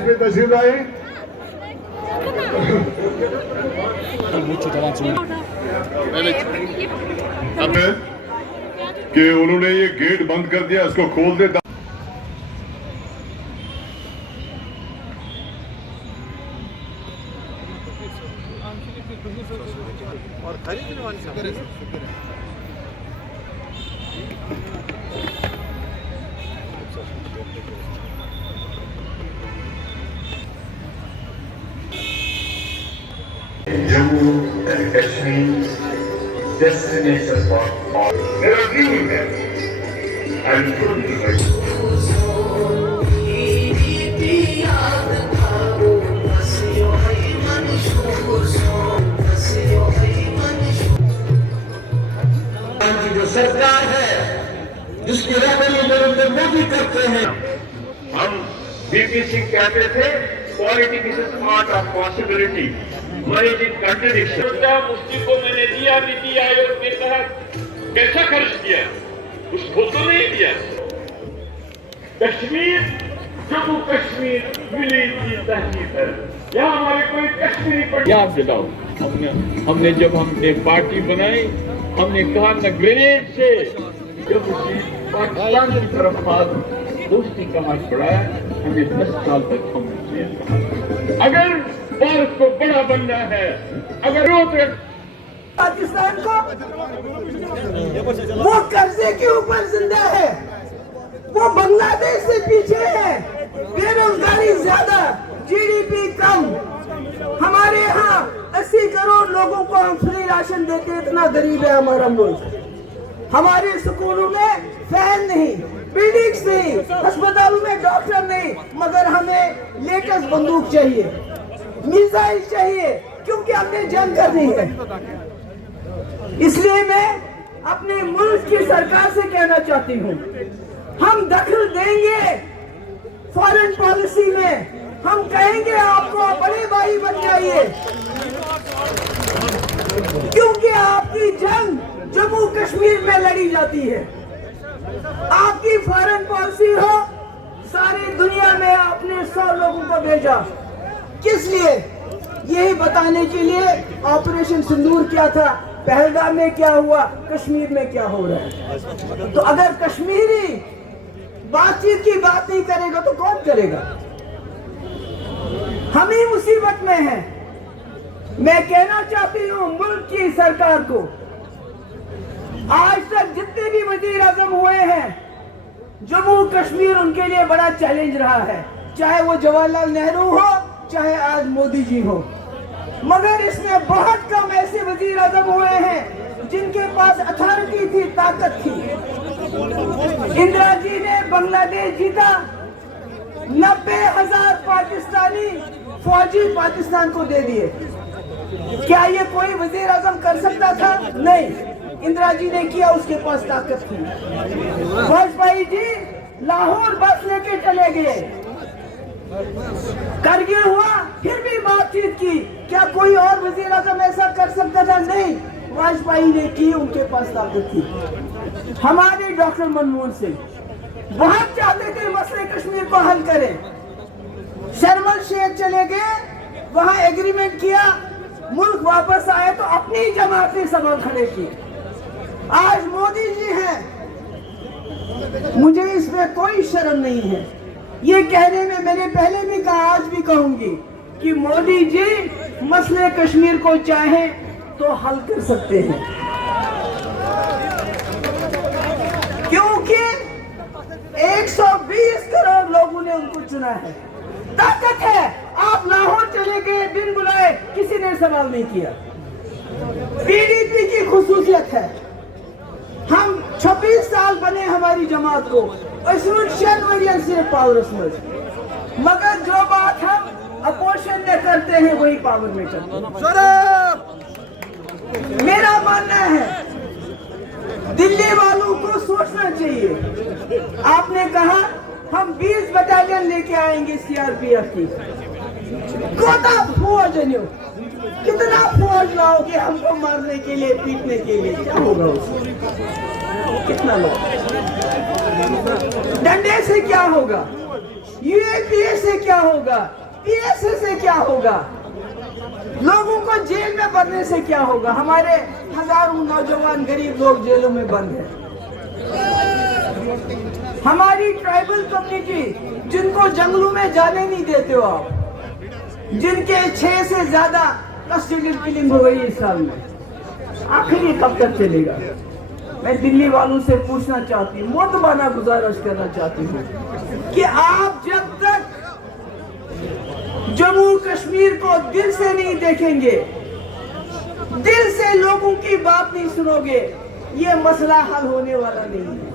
में तशरीफ आए कि उन्होंने ये गेट बंद कर दिया, इसको खोल दे। और खरीदने वाली Jammu and Kashmir's destination for all. There are new men and good की जो सरकार है, जिसकी रहबरी नरेंद्र मोदी करते हैं, हम बीपीसी कहते थे politics is art of possibility, managing contradiction. Mufti को मैंने दिया, नीति आयोग के तहत कैसा खर्च किया, उसको तो नहीं दिया। कश्मीर, जम्मू कश्मीर मिली की तहसील है, यहाँ हमारे कोई कश्मीरी पर याद दिलाओ। हमने जब हमने पार्टी बनाई, हमने कहा न ग्रेनेड से जब पाकिस्तान की तरफ दोस्ती का हाथ बढ़ाया, हमें 10 साल तक हम अगर भारत को बड़ा बनना है, अगर पाकिस्तान को वो कर्जे के ऊपर जिंदा है, वो बांग्लादेश से पीछे है, बेरोजगारी ज्यादा, जीडीपी कम। हमारे यहाँ 80 करोड़ लोगों को हम फ्री राशन देते, इतना गरीब है हमारा मुल्क। हमारे स्कूलों में फैन नहीं, बिल्डिंग्स नहीं, अस्पतालों में डॉक्टर नहीं, मगर हमें लेटेस्ट बंदूक चाहिए, मिसाइल चाहिए, क्योंकि हमने जंग करनी है। इसलिए मैं अपने मुल्क की सरकार से कहना चाहती हूँ, हम दखल देंगे फॉरेन पॉलिसी में, हम कहेंगे आपको बड़े भाई बन जाइए, क्योंकि आपकी जंग जम्मू कश्मीर में लड़ी जाती है। आपकी फॉरेन पॉलिसी हो, सारी दुनिया में आपने 100 लोगों को भेजा, किस लिए? यही बताने के लिए ऑपरेशन सिंदूर क्या था, पहलगाम में क्या हुआ, कश्मीर में क्या हो रहा है। तो अगर कश्मीरी बातचीत की बात नहीं करेगा तो कौन करेगा? हम ही मुसीबत में हैं। मैं कहना चाहती हूँ मुल्क की सरकार को, आज तक जितने भी वजीर आजम हुए हैं, जम्मू कश्मीर उनके लिए बड़ा चैलेंज रहा है, चाहे वो जवाहरलाल नेहरू हो, चाहे आज मोदी जी हो। मगर इसमें बहुत कम ऐसे वजीर आजम हुए हैं जिनके पास अथॉरिटी थी, ताकत थी। इंदिरा जी ने बांग्लादेश जीता, 90,000 पाकिस्तानी फौजी पाकिस्तान को दे दिए। क्या ये कोई वजीर आजम कर सकता था? नहीं, इंदिरा जी ने किया, उसके पास ताकत थी। वाजपेयी जी लाहौर बस लेके चले गए, करगिल हुआ, फिर भी बातचीत की। क्या कोई और वजीर आजम ऐसा कर सकता था? नहीं, वाजपेयी ने की, उनके पास ताकत थी। हमारे डॉक्टर मनमोहन सिंह बहुत चाहते थे मसले कश्मीर को हल करें, शर्म अल शेख चले गए, वहां एग्रीमेंट किया, मुल्क वापस आए तो अपनी जमात ने सवाल खड़े किए। आज मोदी जी हैं, मुझे इसमें कोई शर्म नहीं है। ये कहने में मैंने पहले भी कहा, आज भी कहूंगी कि मोदी जी मसले कश्मीर को चाहे तो हल कर सकते हैं, क्योंकि 120 करोड़ लोगों ने उनको चुना है, ताकत है। आप लाहौर चले गए बिन बुलाए, किसी ने सवाल नहीं किया। पीडीपी की खुसूसियत है, हम 26 साल बने हमारी जमात को, मगर जो बात हम अपोजिशन में करते हैं वही पावर में करते हैं। मेरा मानना है दिल्ली वालों को सोचना चाहिए। आपने कहा हम 20 बटालियन लेके आएंगे सीआरपीएफ की। कोता फौज है, कितना फौज लाओगे हमको मारने के लिए, पीटने के लिए? क्या होगा उससे? कितना लोग? डंडे से क्या होगा? यूएपीए से क्या होगा? पीएसए से क्या होगा? लोगों को जेल में भरने से क्या होगा? हमारे हजारों नौजवान गरीब लोग जेलों में बंद हैं। हमारी ट्राइबल कम्युनिटी जिनको जंगलों में जाने नहीं देते हो आप, जिनके 6 से ज्यादा कस्टोडियल किलिंग हो गई इस साल में, आखिर ये कब तक चलेगा? मैं दिल्ली वालों से पूछना चाहती हूँ, मोतबाना गुजारिश करना चाहती हूँ कि आप जब तक जम्मू कश्मीर को दिल से नहीं देखेंगे, दिल से लोगों की बात नहीं सुनोगे, ये मसला हल होने वाला नहीं है।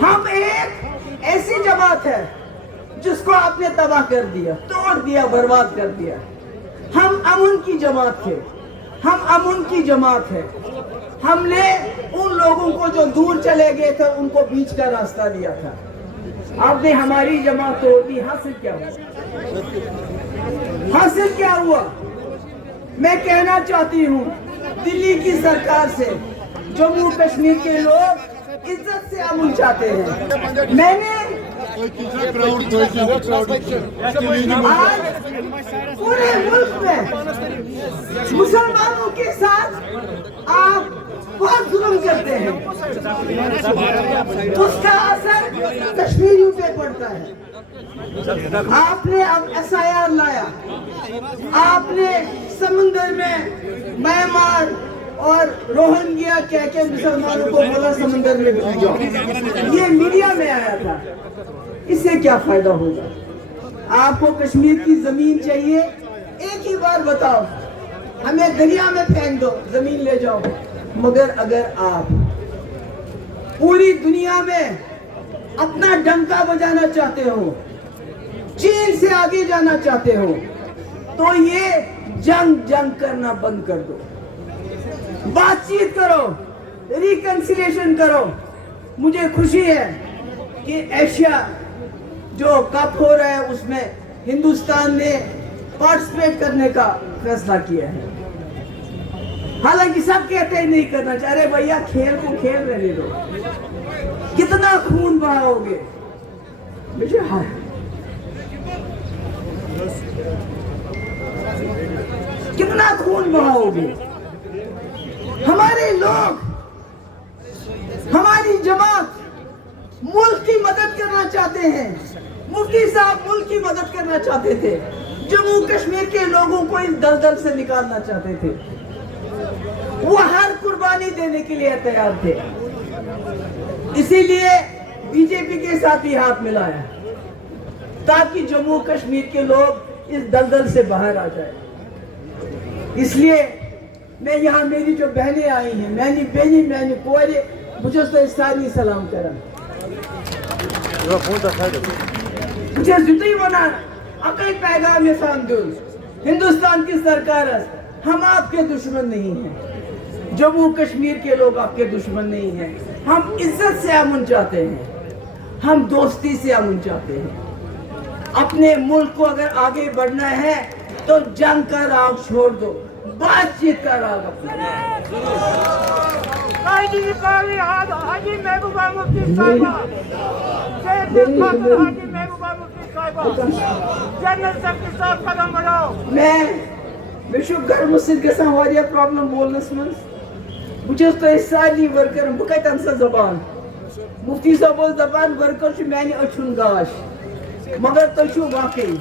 हम एक ऐसी जमात है जिसको आपने तबाह कर दिया, तोड़ दिया, बर्बाद कर दिया। हम अमन की जमात थे, हम अमन की जमात है। हमने उन लोगों को जो दूर चले गए थे उनको बीच का रास्ता दिया था। आपने हमारी जमात तोड़ दी, हासिल क्या हुआ? हासिल क्या हुआ? मैं कहना चाहती हूँ दिल्ली की सरकार से, जम्मू कश्मीर के लोग इज्जत से अमन चाहते हैं। मैंने आज पूरे मुल्क में मुसलमानों के साथ आप बहुत जुल्म करते हैं, उसका असर कश्मीरियों पे पड़ता है। आपने अब SIR लाया, आपने समुंदर में म्यांमार और रोहिंग्या कह के मुसलमानों को बोला समुंदर में डूब जाओ। ये मीडिया में आया था। इससे क्या फायदा होगा? आपको कश्मीर की जमीन चाहिए, एक ही बार बताओ, हमें दरिया में फेंक दो, जमीन ले जाओ। मगर अगर आप पूरी दुनिया में अपना डंका बजाना चाहते हो, चीन से आगे जाना चाहते हो, तो ये जंग करना बंद कर दो। बातचीत करो, रिकंसिलिएशन करो। मुझे खुशी है कि एशिया जो कप हो रहा है उसमें हिंदुस्तान ने पार्टिसिपेट करने का फैसला किया है। हालांकि सब कहते हैं नहीं करना चाहिए। अरे भैया, खेल को खेल रहने दो। कितना खून बहाओगे? मुझे कितना खून बहाओगे? हमारे लोग, हमारी जमात मुल्क की मदद करना चाहते हैं। मुफ्ती साहब मुल्क की मदद करना चाहते थे, जम्मू कश्मीर के लोगों को इस दलदल से निकालना चाहते थे। वो हर कुर्बानी देने के लिए तैयार थे। इसीलिए बीजेपी के साथ ही हाथ मिलाया ताकि जम्मू कश्मीर के लोग इस दलदल से बाहर आ जाए। इसलिए मैं यहाँ, मेरी जो बहनें आई हैं, मैंने बेनी मैंने कोरे, मुझे तो सारी सलाम करा। मुझे जुटी बना अकई पैगाम में सांदुल हिंदुस्तान की सरकार, हम आपके दुश्मन नहीं हैं। जम्मू कश्मीर के लोग आपके दुश्मन नहीं हैं। हम इज्जत से अमन चाहते हैं, हम दोस्ती से अमन चाहते हैं। अपने मुल्क को अगर आगे बढ़ना है तो जंग का राग छोड़ दो, बातचीत का राग अपना। हाजी महबूबा मुफ्ती साहिबा, हाजी महबूबा मुफ्ती साहिबा, जनरल सेक्रेटरी साहब कदम बढ़ाओ। मैं शुगर मुझसे गसा वारिया प्रॉब्लम बोलनस मन, मुझे तो सारी वर्कर बकत अंसा जबान। मुफ्ती साहब बोल जबान वर्कर छु मैंने अछुन गाश, मगर तो छु वाकई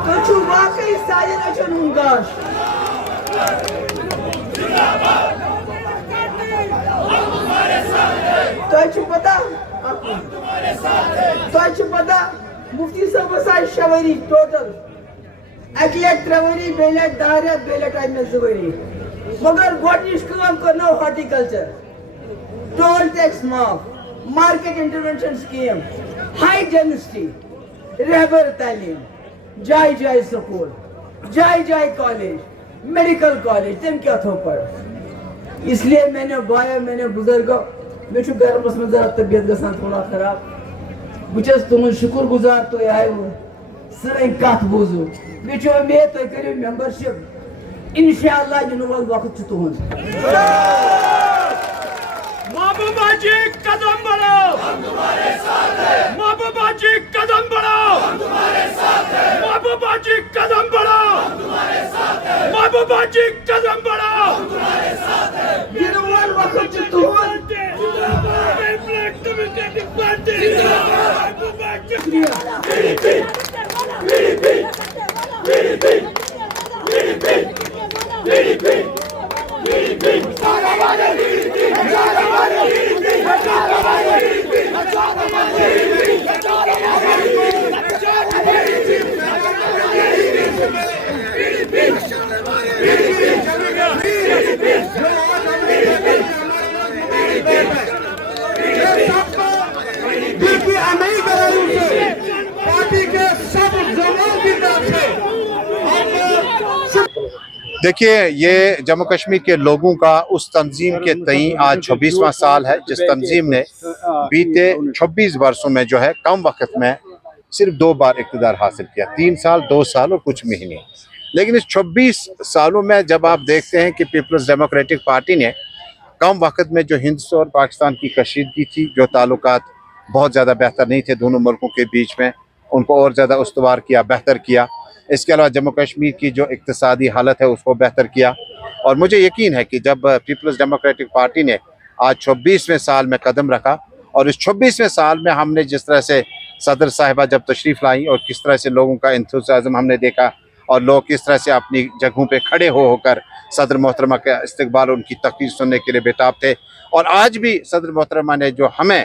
तो छु वाकई सारे अछुन गाश। तो पता, तो पता मुफ्ती साहब साई शवरी टोटल अकलेट ट्रवरी बेलेट दारिया बेलेट आई में जवरी, मगर गोटिश काम करना हॉर्टिकल्चर, टोल टैक्स माफ, market intervention scheme, high density, रहबर तालीम, जाय जाय स्कूल, जाय जाय कॉलेज, मेडिकल कॉलेज, तुम क्या थो पर اس لیے میں نے بایا میں نے بزرگو میں چھو گرمس میں ذرا طبیعت گژھان تھوڑا خراب بہ چھس تمن شکر گزار تو آئے سن کت بوزو مے چھو امید تُہۍ کٔرِو ممبرشپ انشاءاللہ ینہٕ وول وقت چھُ تُہُنٛد محبوبہ جی قدم بڑھاؤ ہم تمہارے ساتھ ہیں محبوبہ جی قدم بڑھاؤ ہم تمہارے ساتھ ہیں محبوبہ جی قدم بڑھاؤ ہم تمہارے ساتھ ہیں محبوبہ جی قدم بڑھاؤ ہم تمہارے ساتھ ہیں ینہٕ وول وقت چھُ تُہُنٛد دیکھیے یہ جموں کشمیر کے لوگوں کا اس تنظیم کے تئیں آج 26واں سال ہے جس تنظیم نے بیتے 26 برسوں میں جو ہے کم وقت میں صرف 2 بار اقتدار حاصل کیا 3 سال 2 سال اور کچھ مہینے لیکن اس 26 سالوں میں جب آپ دیکھتے ہیں کہ پیپلز ڈیموکریٹک پارٹی نے کم وقت میں جو ہندوستان اور پاکستان کی کشیدگی تھی جو تعلقات بہت زیادہ بہتر نہیں تھے دونوں ملکوں کے بیچ میں ان کو اور زیادہ استوار کیا بہتر کیا اس کے علاوہ جموں کشمیر کی جو اقتصادی حالت ہے اس کو بہتر کیا اور مجھے یقین ہے کہ جب پیپلز ڈیموکریٹک پارٹی نے آج 26ویں سال میں قدم رکھا اور اس 26ویں سال میں ہم نے جس طرح سے صدر صاحبہ جب تشریف لائیں اور کس طرح سے لوگوں کا انتھوسیازم ہم نے دیکھا اور لوگ کس طرح سے اپنی جگہوں پہ کھڑے ہو کر صدر محترمہ کا استقبال اور ان کی تقریر سننے کے لیے بےتاب تھے اور آج بھی صدر محترمہ نے جو ہمیں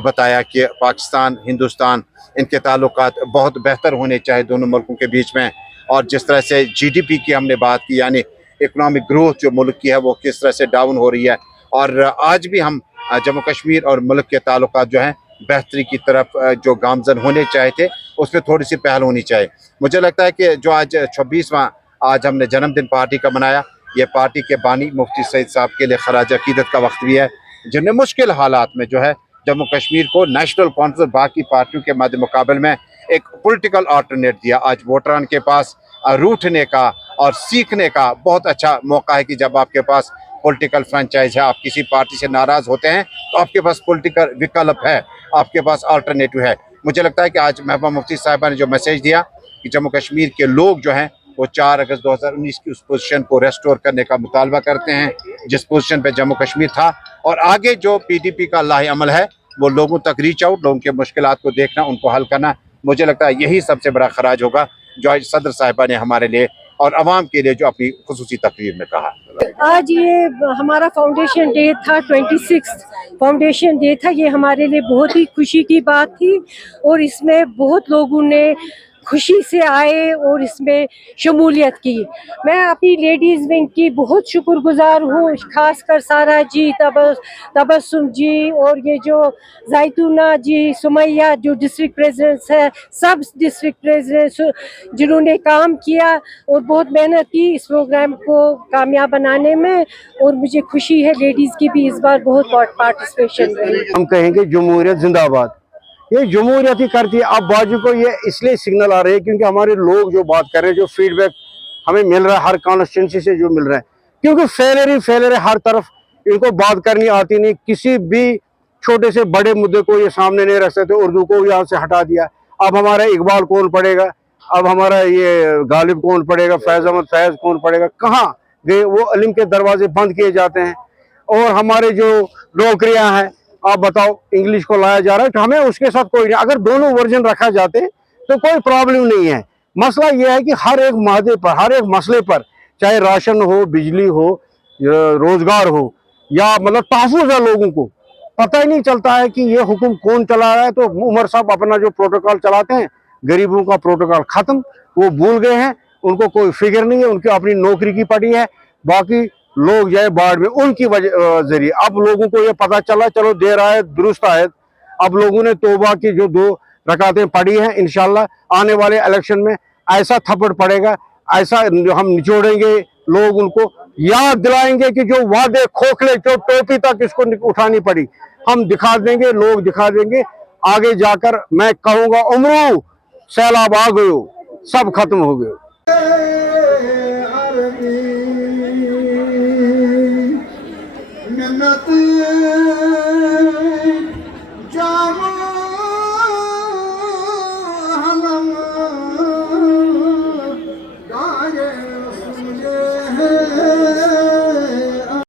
بتایا کہ پاکستان ہندوستان ان کے تعلقات بہت بہتر ہونے چاہیے دونوں ملکوں کے بیچ میں اور جس طرح سے جی ڈی پی کی ہم نے بات کی یعنی اکنامک گروتھ جو ملک کی ہے وہ کس طرح سے ڈاؤن ہو رہی ہے اور آج بھی ہم جموں کشمیر اور ملک کے تعلقات جو ہیں بہتری کی طرف جو گامزن ہونے چاہے تھے اس میں تھوڑی سی پہل ہونی چاہیے مجھے لگتا ہے کہ جو آج 26واں آج ہم نے جنم دن پارٹی کا منایا یہ پارٹی کے بانی مفتی سعید صاحب کے لیے خراج عقیدت کا وقت بھی ہے جن نے مشکل حالات میں جو ہے جموں کشمیر کو نیشنل کانفرنس باقی پارٹیوں کے مد مقابل میں ایک پولیٹیکل آلٹرنیٹ دیا آج ووٹران کے پاس روٹنے کا اور سیکھنے کا بہت اچھا موقع ہے کہ جب آپ کے پاس پولیٹیکل فرنچائز ہے آپ کسی پارٹی سے ناراض ہوتے ہیں تو آپ کے پاس پولیٹیکل وکلپ ہے آپ کے پاس آلٹرنیٹو ہے مجھے لگتا ہے کہ آج محبوبہ مفتی صاحبہ نے جو میسیج دیا کہ جموں کشمیر کے لوگ جو ہیں وہ 4 اگست 2019 کی اس پوزیشن کو ریسٹور کرنے کا مطالبہ کرتے ہیں جس پوزیشن پہ جموں کشمیر تھا اور آگے جو پی ڈی پی کا لاہ عمل ہے وہ لوگوں تک ریچ آؤٹ لوگوں کے مشکلات کو دیکھنا ان کو حل کرنا مجھے لگتا ہے یہی سب سے بڑا خراج ہوگا جو آج صدر صاحبہ نے ہمارے لیے اور عوام کے لیے جو اپنی خصوصی تقریر میں کہا آج یہ ہمارا فاؤنڈیشن ڈے تھا 26 فاؤنڈیشن ڈے تھا یہ ہمارے لیے بہت ہی خوشی کی بات تھی اور اس میں بہت لوگوں نے خوشی سے آئے اور اس میں شمولیت کی میں اپنی لیڈیز ونگ کی بہت شکر گزار ہوں خاص کر سارا جی تبسم جی اور یہ جو زیتونہ جی سمیہ جو ڈسٹرکٹ پریزیڈنٹس ہے سب ڈسٹرکٹ پریزیڈنٹس جنہوں نے کام کیا اور بہت محنت کی اس پروگرام کو کامیاب بنانے میں اور مجھے خوشی ہے لیڈیز کی بھی اس بار بہت پارٹیسپیشن رہی ہم کہیں گے جمہوریت زندہ آباد یہ جمہوریت ہی کرتی ہے اب باجی کو یہ اس لیے سگنل آ رہے ہیں کیونکہ ہمارے لوگ جو بات کر رہے ہیں جو فیڈ بیک ہمیں مل رہا ہے ہر کانسٹیٹوئنسی سے جو مل رہا ہے کیونکہ فیلر ہر طرف ان کو بات کرنی آتی نہیں کسی بھی چھوٹے سے بڑے مدعے کو یہ سامنے نہیں رکھ سکتے اردو کو یہاں سے ہٹا دیا اب ہمارا اقبال کون پڑھے گا اب ہمارا یہ غالب کون پڑھے گا فیض احمد فیض کون پڑھے گا کہاں گئے وہ علم کے دروازے بند کیے جاتے ہیں اور ہمارے جو نوکریاں ہیں آپ بتاؤ انگلش کو لایا جا رہا ہے تو ہمیں اس کے ساتھ کوئی نہیں اگر دونوں ورژن رکھا جاتے تو کوئی پرابلم نہیں ہے مسئلہ یہ ہے کہ ہر ایک معاہدے پر ہر ایک مسئلے پر چاہے راشن ہو بجلی ہو روزگار ہو یا مطلب تحفظ ہے لوگوں کو پتہ ہی نہیں چلتا ہے کہ یہ حکم کون چلا رہا ہے تو عمر صاحب اپنا جو پروٹوکول چلاتے ہیں غریبوں کا پروٹوکول ختم وہ بھول گئے ہیں ان کو کوئی فکر نہیں ہے ان کی اپنی نوکری کی پڑی ہے باقی لوگ جائے باڑ میں ان کی وجہ ذریعے اب لوگوں کو یہ پتہ چلا چلو دیر آئے درست آئے اب لوگوں نے توبہ کی جو 2 رکعتیں پڑھی ہیں انشاءاللہ آنے والے الیکشن میں ایسا تھپڑ پڑے گا ایسا ہم نچوڑیں گے لوگ ان کو याद दिलाएंगे कि जो वादे खोखले, जो टोपी तक इसको उठानी पड़ी, हम दिखा देंगे, लोग दिखा देंगे। आगे जाकर मैं कहूंगा उमरू सैलाब आ गयो, सब खत्म हो गयो। मिन्नत